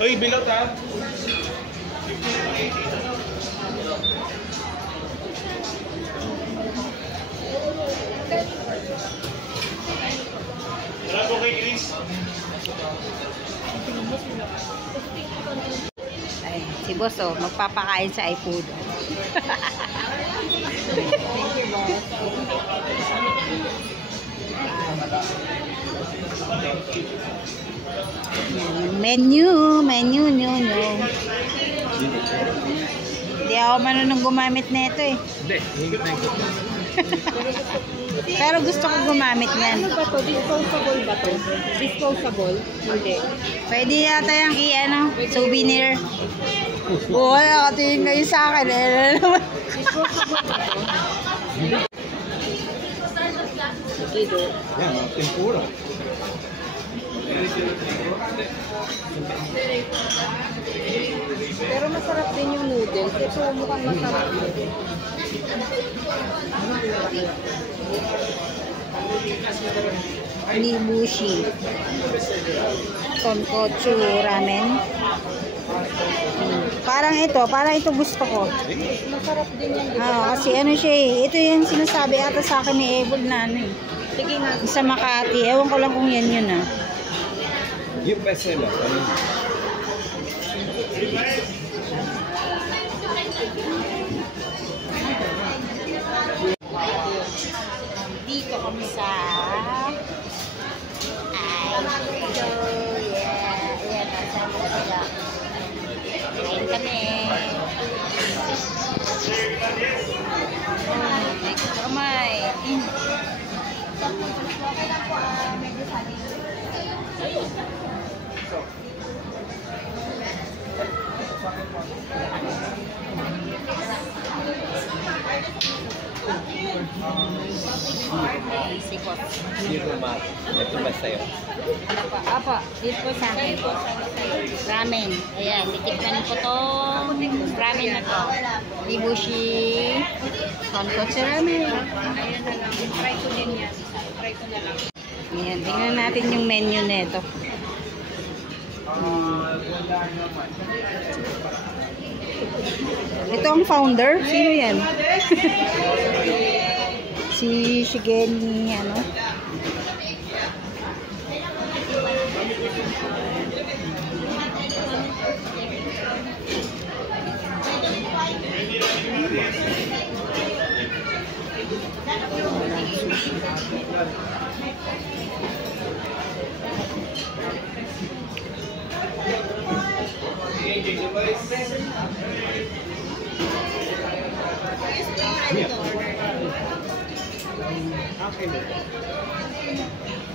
Uy, bilot ha? Wala po kay Chris. Ay, si boss oh, magpapakain sa iFood. Thank you, boss. Menu, nyo. Hindi ako marunong gumamit na ito eh. Hindi, higit na higit. Pero gusto ko gumamit yan. Ano ba to? Disposable ba to? Disposable? Hindi. Pwede yata yung souvenir. Oo, nakatingin kayo sa akin eh. Disposable ba to? Sige, Yan, tempura. pero masarap din yung noodles. Ito mukhang masarap din. Nibushi. Tonkotsu ramen. Parang ito gusto ko. Masarap din yan. Kasi ano siya eh. Ito yung sinasabi ata sa akin ni Evil na ano eh. Sige nga. Sa Makati. Ewan ko lang kung yan yun ah. Yung bestseller. Dito kami sa Ayan, kasama ko sila. Kain kami. Kamay. Sikot. Zero mat. Ito ba sa'yo? Ano pa? Apo, dito po sa akin. Ramen. Ayan, titikman ko to. Ramen na to. Nibushi. Tonkotsu ramen. Ayan na lang. Try ko din yan. Try ko na lang. Ayan, tingnan natin yung menu nito. Ito ang founder. Sino yan? Si Shigeni, ano?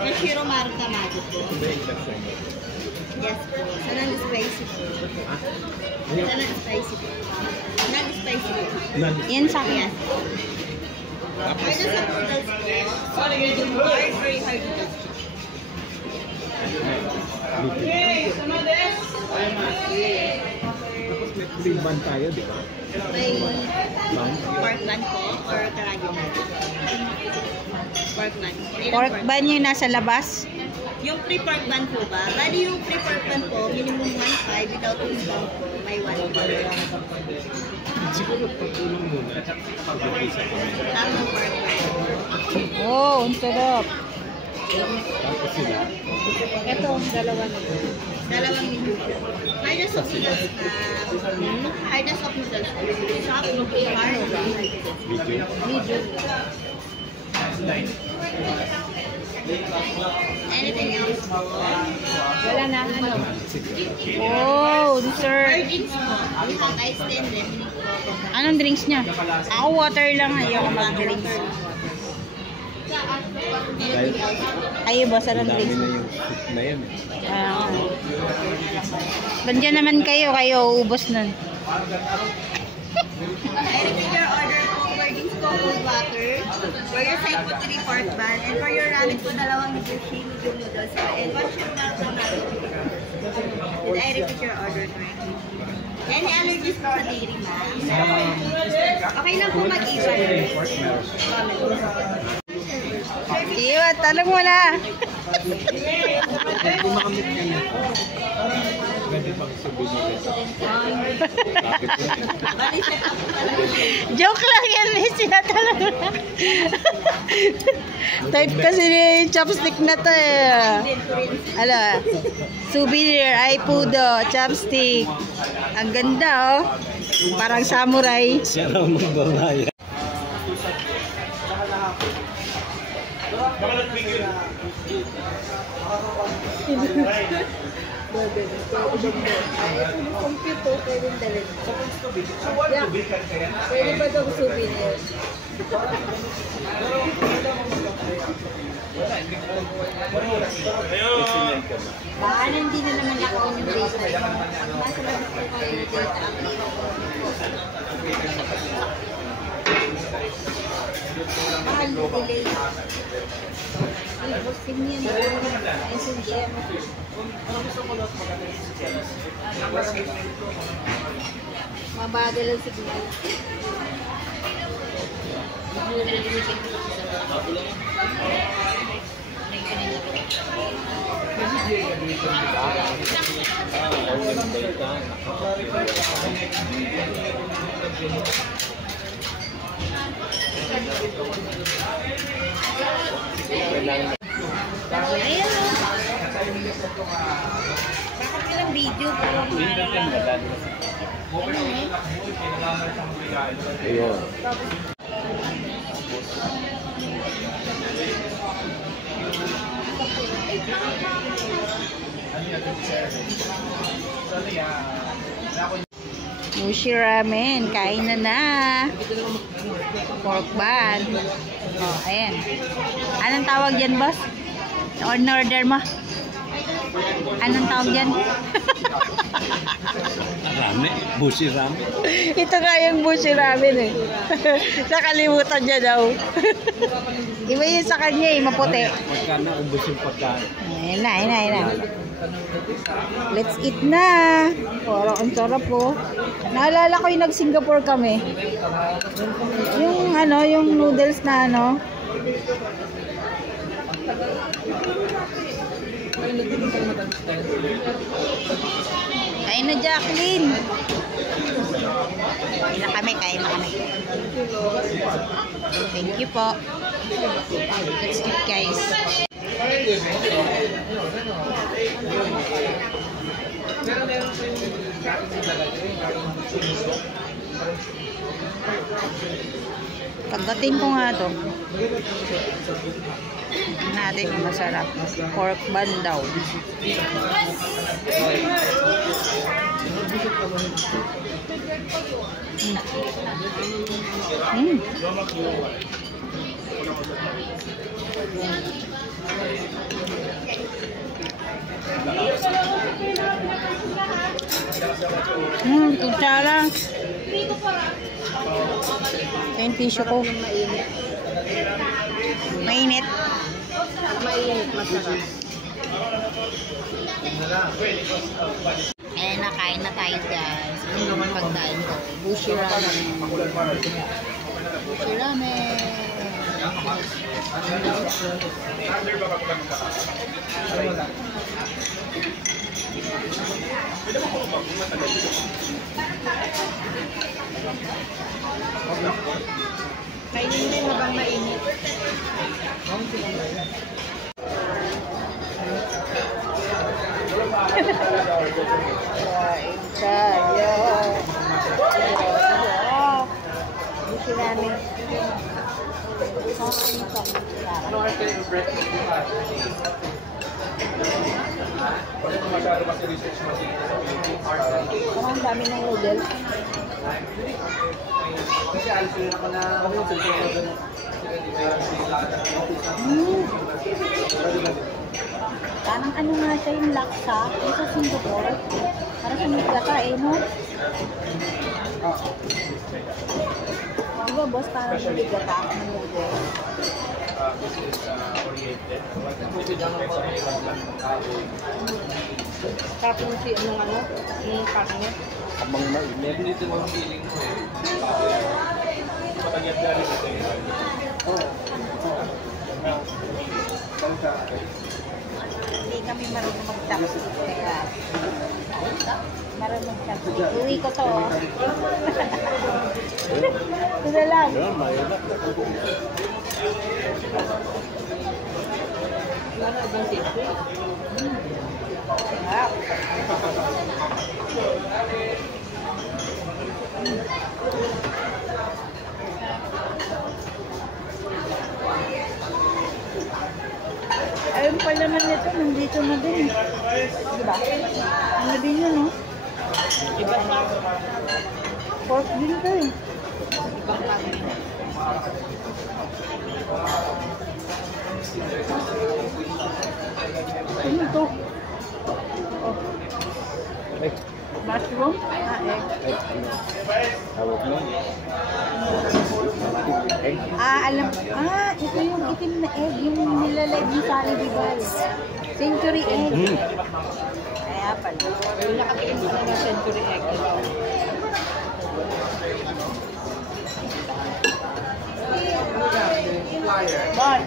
Yung Shiromaru Tamago po. Yes po. So, non-spicy po. So, non-spicy po. Non-spicy po. Yan sa akin. Yes po. Tapos sa noodles po. Yung hard, very hard noodles. Okay, sumades! May ban tayo, di ba? May pork bun po or karagi na? Pork bun. Pork bun yung nasa labas? Yung pre-pork bun po ba? Bali yung pre-pork bun po, minimum 1.5 without discount po, may 1. Siguro pagkulang muna, pag-upisa ko. Tamang pork bun. Oh, ang sarap. Tapos sila. Ito, dalawa na. Dalawang noodles. Hardest of noodles na. Hardest of noodles. Shop, hard. Video. Medium. Anything else? Wala na, ano? Oh, sir. Drinks mo. Without ice din. Anong drinks niya? Ako water lang. Ayoko mag-drinks. Kayo boss, anong Dami drinks? na yung soup na yan. Nandiyan naman kayo ubos nun. I repeat your order po for drinks po cold water, for your side po 3 pork bun, and for your ramen po 2 nibushi medium noodles, and 1 shrimp po natin. I repeat your order correctly. Any allergies po sa dairy, ma'am? Okay lang po mag-iwan. Iwan, tanong mo na. Hindi makamit ka na. Pwede pang sabihin nila. Joke lang yan, may sinatanong. Type kasi ni chopstick na to eh. Ala, souvenir, ay pudo, chopstick. Ang ganda oh. Parang samurai. Siya raw magbabaya. Pwede ba daw souvenir? Baka hindi na naman ako yung data. Pag nasa labas po kayo yung data, baka delay. Tingnan mo. Insindihan mo. Mabagal ang signal. Ayan o. Bakit silang video po? Ayun. Sushi ramen, kain na. Pork bun. Oh, ayan. Anong tawag dyan, boss? Order mo? Anong tawag dyan? Rame, busi rame. Ito nga yung bushi ramen eh. Nakalimutan niya daw. Iba yun sa kanya eh, maputi. Pagka naubos yung pagkain. Ayan na. Let's eat na. Parang ang sarap po. Naalala ko yung nag-Singapore kami. Yung ano, yung noodles na ano. Kain na, Jacqueline. Kain na kami. Thank you po. Let's eat, guys. Pagdating ko nga to, natin kung masarap. Pork bun daw. Kutsara. Yung tissue ko. Mainit. Mainit, masarap. Ayan, nakain na tayo, guys. Ano yung pagdaan ko? Bushi ramen. Bushi ramen. Kainin din habang mainit. Bushi ramen. Parang dami ng noodles. Parang ano nga siya yung laksa yung sa Singapore. Para sa migata eh, no? Diba, boss? Parang sa migata ng noodles. This is oriented. Tapos si ano, yung karne. Abang mainit. Dito mo ang feeling mo eh. Patagyan na rin ito eh. Hindi kami marunong mag-taxi. Kaya, marunong taxi. Uwi ko to. Ito na lang. Yan, mayroon. Sarap. Ayun pa naman nito, nandito na din. Diba? Ano din yun, no? Iba na. Pork din to eh. Ibang kami. Ano to? Oh. Ay, Mushroom? Egg. hawak mo. Egg. Ito yung itim na egg, yung nilalagay ni Sally Bibal. Century egg. Kaya pala. Yung nakatingin mo na ng century egg. Bon.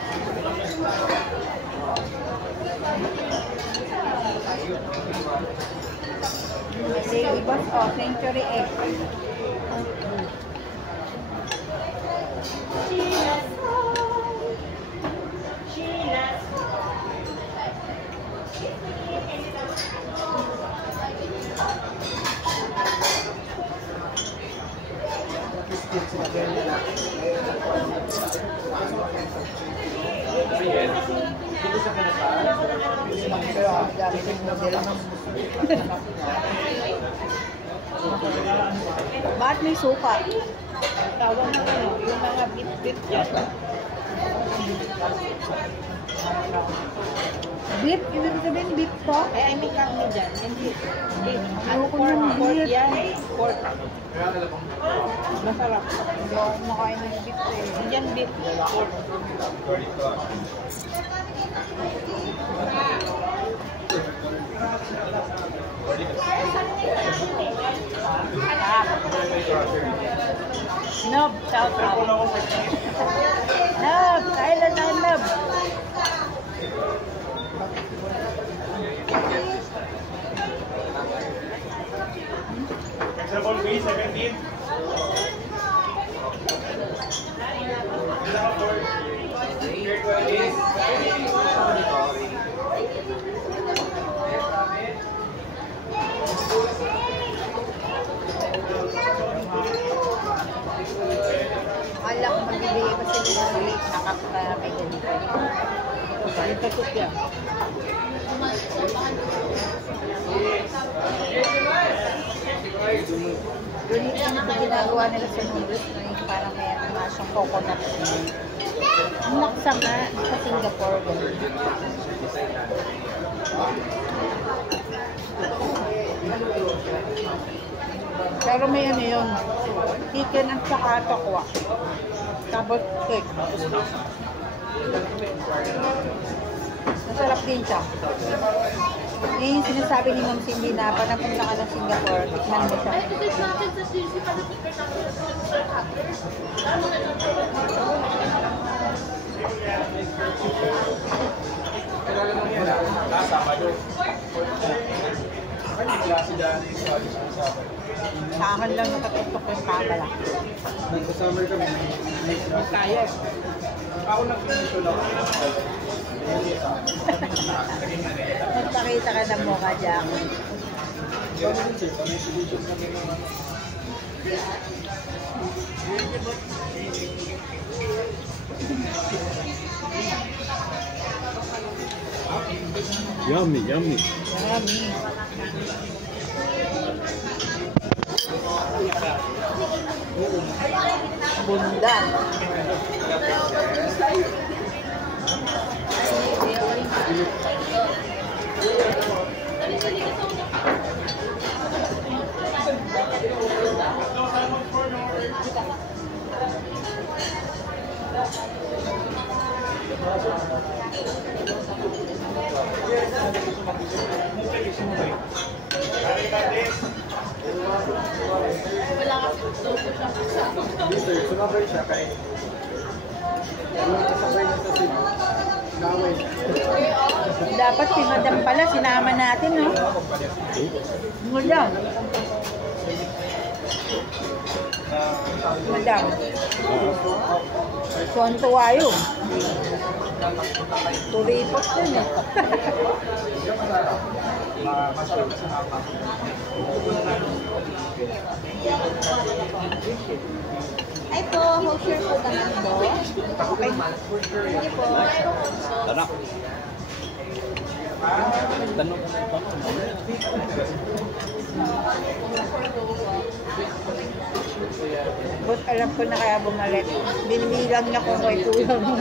Kasi iba, century egg. Bakit may suka? Tawag na ano, yung mga beef dyan. Beef? Ibig sabihin beef to? Ay, may karne dyan. Hindi. Ayoko ng beef. Pork. Masarap. Hindi ako kumakain ng beef eh. Diyan beef. Pork. Nob, shout out. Nob, kailan tayo Nob? Example B, 17. Akala ko magbibigay kasi nila maliit na cup na may ganito. Ito tutok yan. Ganito na ginagawa nila sa noodles na yung parang may siyang coconut. Naksa nga sa Singapore. Pero may ano yun, chicken at saka tokwa. Tapos cake. Masarap din siya. Yun yung sinasabi ni Ma'am Cindy na pag napunta ka ng Singapore, tikman mo siya. Sa akin lang nakatutok yung kamala. Nagka-summer kami. Kaya. Ako nag-initial lang. Magpakita ka ng mukha dyan. Yummy, yummy. Yummy. Bunda. siya kay... Ano ang kasabay na sa Cebu? Gawin. Dapat si Madam pala, sinama natin, no? Madam. Madam. Tuwan-tuwa yun. Turipot din eh. Ay po, voucher po ba na po? Okay. Sige po. Tanak. Tanong. But alam ko na kaya bumalik. Binibilang niya kung may kulang mo.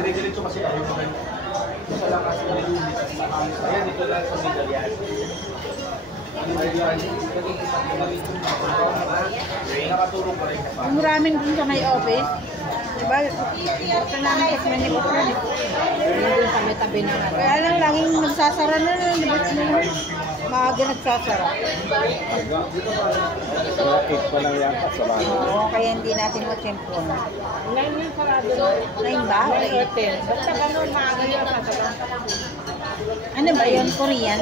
Dire-diretso kasi tayo mag isa lang kasi ayan dito lang sa middle yan. Nakatulong pa rin. Ang maraming dun sa may office. Diba? Ito namin kasi may negosyo. Doon sa may tabi na nga. Kaya lang laging nagsasara na maaga nagsasara. Mga 8 pa lang yan sa bahay. Oo, kaya hindi natin matsyempon. 9 yung sarado. 9 ba? 9 or 10. Basta ganun, maaga yung sasara. Ano ba yun? Korean?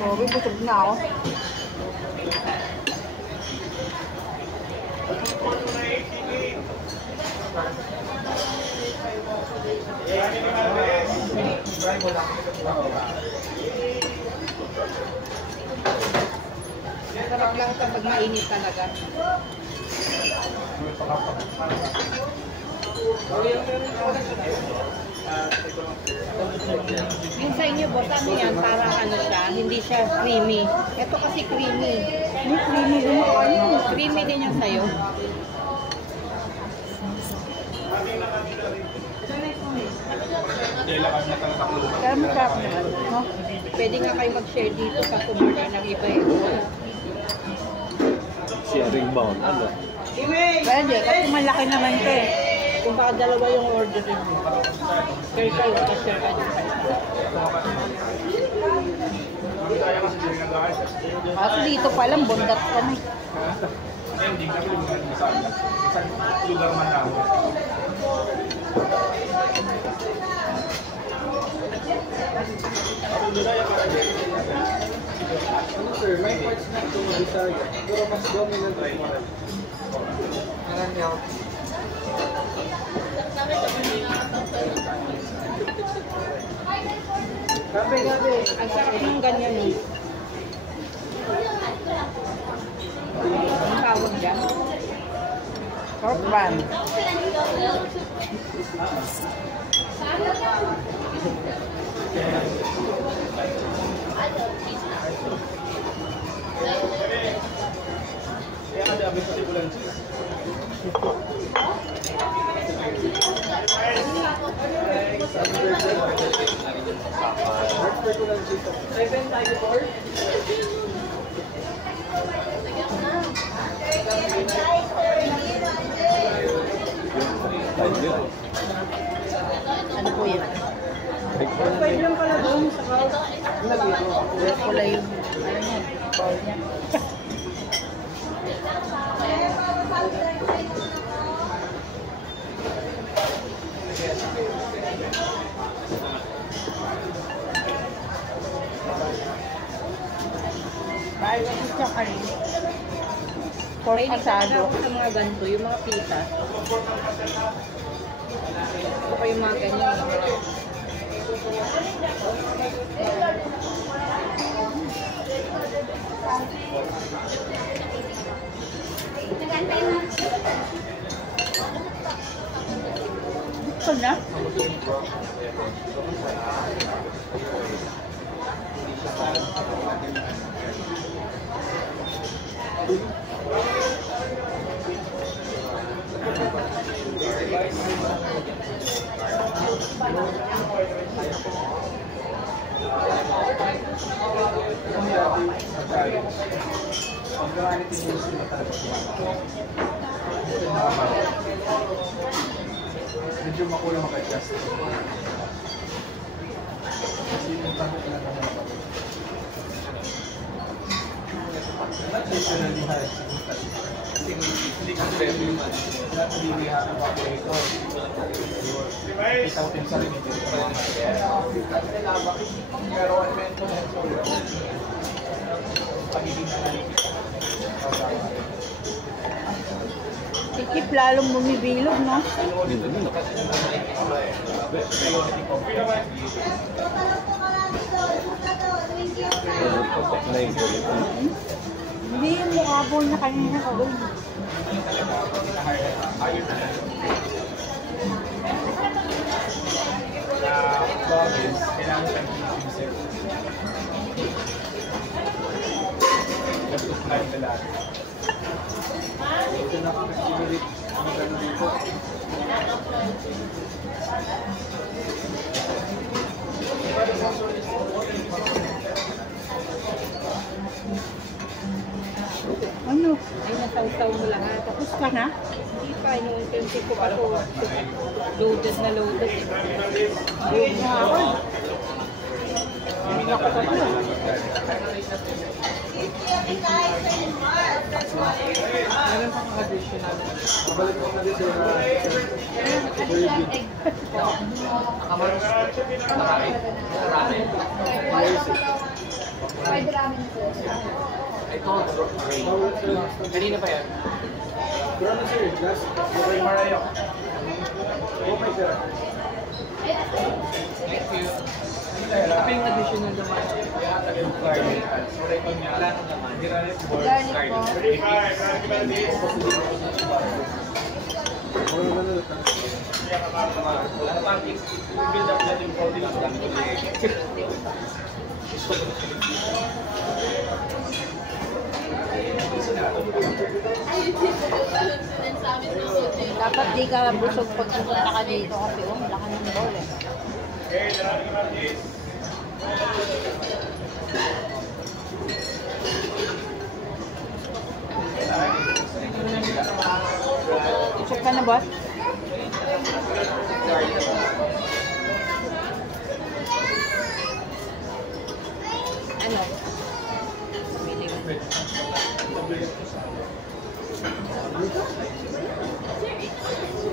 Oh, busog na ako. Sarap lang ito pag mainit talaga. Yung sa inyo, boss, ano yan? Parang ano siya, hindi siya creamy. Ito kasi creamy. Hindi creamy din ako. Creamy din yung sayo. Kaya masarap naman. No? Pwede nga kayo mag-share dito sa kumorder ng iba eh. Sharing bound. Ano? Pwede, kasi malaki naman ito eh. Kung baka dalawa yung order din mo. Share kayo, share kayo. Kaso dito pa lang, bondat ka na. Hindi kami lugar sa isang lugar man lang. Ano sir, may parts na ito Bisaya. Pero mas dominant ay Marawi. Maranyaw. Gabi. Ang sarap ng ganyan eh. Ang tawag dyan. Pork bun. Kaya ada abis pati bulan cheese. Ano po yun? Pwede lang pala doon sa house. Pula yung, ano yan, bowl niya. Bahay ko siya kanina. Pork Mahilig talaga asado. ako sa mga ganito, yung mga pita. Gusto ko yung mga ganyan. Gusto na? Medyo makulang maka-adjust. Kasi yung tanong na naman ako. Not literally hard. Kasi hindi ka pwede yung not really hard ang operator. Itaw din sa rin ito. Pero ang mental health pagiging analytical. Tikip lalong bumibilog, no? Hindi yung mukha po niya kanina kagawin. Ito na kami sinulit ang gano'n dito. Ano? Ay, nasaw-saw mo lahat. Tapos ka na? Hindi pa, inuunti ko pa to. Loaded na loaded. Ayun nga ako. Hindi ako tatlo. Meron pang additional. Mabalik ko na dito na Kanina pa yan. pero na sir, last okay Marayo. Okay sir. Thank you. Ito yung additional naman. Garlic. Wala nang naman. Garlic. Wala pa. Build up natin yung protein. Ang dami Dapat di ka busog pag pupunta ka dito kasi laki ng bowl eh. Busog ka na, boss? Ano? Pili mo.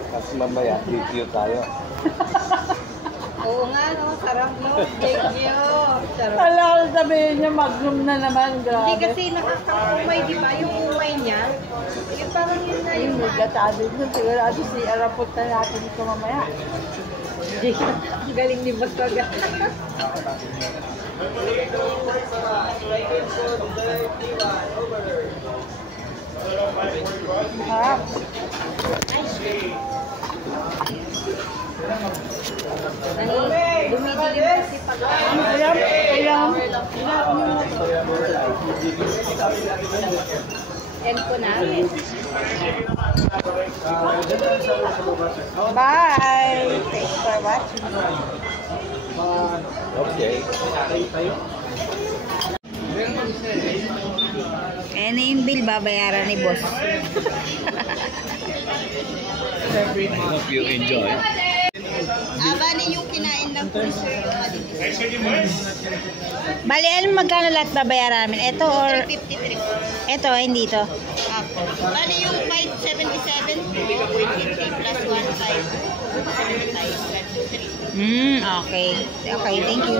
Kasi mamaya, review tayo. Oo nga, no? Sarap, no? Thank you. Sarap. Alam ko sabihin niya, magnum na naman, Hindi grabe. kasi nakaka-umay, di ba? Yung umay niya, yung parang yun na Ayun, yung... nagkatado dun. Sigurado si arapot na natin ito mamaya. Ang galing ni Boss Waga. Harap. Dumidilim kasi pag... Alam. End ko na. Bye! Thanks for watching. Okay. Ayan na yung bill, babayaran ni boss. I hope you enjoy. Bali yung kinain lang po sir yung Bali, ano magkano lahat babayaran namin? Ito or... 353. Ito, hindi ito. Apo. Bali yung 577 po, 150 plus 15. 75. Okay. Okay, thank you.